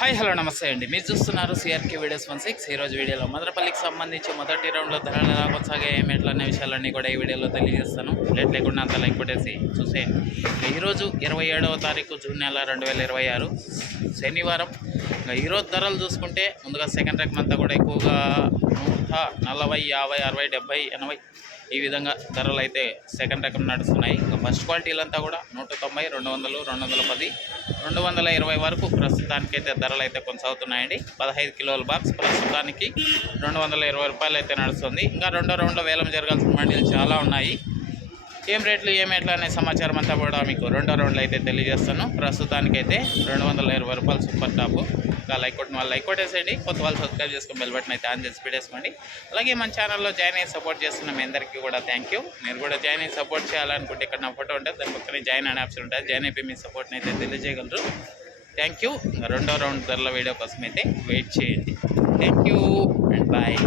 Hi hello నమస్తే అండి. మీరు చూస్తున్నారు సిఆర్కే వీడియోస్ 16. ఈరోజు వీడియోలో మదనపల్లికి సంబంధించి మొదటి రౌండ్లో ధరలు ఎలా కొనసాగే ఏమిట్లా అనే విషయాలన్నీ కూడా ఈ వీడియోలో తెలియజేస్తాను. లేట్ లేకుండా అంత లైక్ కొట్టేసి చూసేయండి. ఈరోజు 27వ తారీఖు జూన్ నెల 2026 శనివారం. ఈరోజు ధరలు చూసుకుంటే ముందుగా సెకండ్ రకం అంతా కూడా ఎక్కువగా 140, 50, 60, 70, 80 ఈ విధంగా ధరలు అయితే సెకండ్ రకం నడుస్తున్నాయి. ఇంకా ఫస్ట్ క్వాలిటీలంతా కూడా 190, 200, 210, 220 వరకు ప్రస్తుతానికైతే ధరలు అయితే కొనసాగుతున్నాయండి. 15 కిలోల బాక్స్ ప్రస్తుతానికి 220 రూపాయలు అయితే నడుస్తుంది. ఇంకా రెండో రౌండ్లో వేలం జరగాల్సిన మండీలు చాలా ఉన్నాయి. ఏం రేట్లు ఏమేట్లా అనే సమాచారం అంతా కూడా మీకు రెండో రౌండ్లో అయితే తెలియజేస్తాను. ప్రస్తుతానికైతే 220 రూపాయలు సూపర్ టాపు. ఇంకా లైక్ కొట్టిన వాళ్ళు లైక్ కొట్టేసేయండి, కొత్త వాళ్ళు సబ్స్క్రైబ్ చేసుకుని బెల్ బటన్ అయితే ఆన్ చేసి పెట్టేసుకోండి. అలాగే మన ఛానల్లో జాయిన్ అయ్యి సపోర్ట్ చేస్తున్న మీ అందరికీ కూడా థ్యాంక్ యూ. మీరు కూడా జాయిన్ అయ్యి సపోర్ట్ చేయాలనుకుంటే ఇక్కడ నా ఫోటో ఉంటుంది, దాని పక్కనే జాయిన్ అనే ఆప్షన్ ఉంటుంది. జాయిన్ అయిపోయి మీ సపోర్ట్ని అయితే తెలియజేయగలరు. Thank you. రెండో రౌండ్ ధరల వీడియో కోసం అయితే వెయిట్ చేయండి. Thank you and bye.